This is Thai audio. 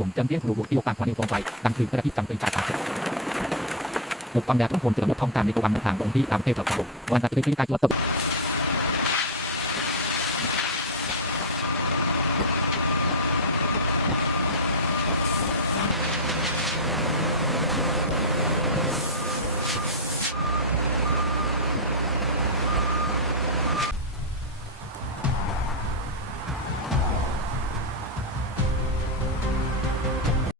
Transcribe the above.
ผมจำเรียกรูบุที่ปากวันนี้ตรงไปดังคืนกระที่จำเป็นจ่ายปากบุกปังยาต้องผลเกิดลดทองตามในตัววันทางตรงที่ตามเทพกับผมวันนั้นจะได้ขึ้นการตรวจตบ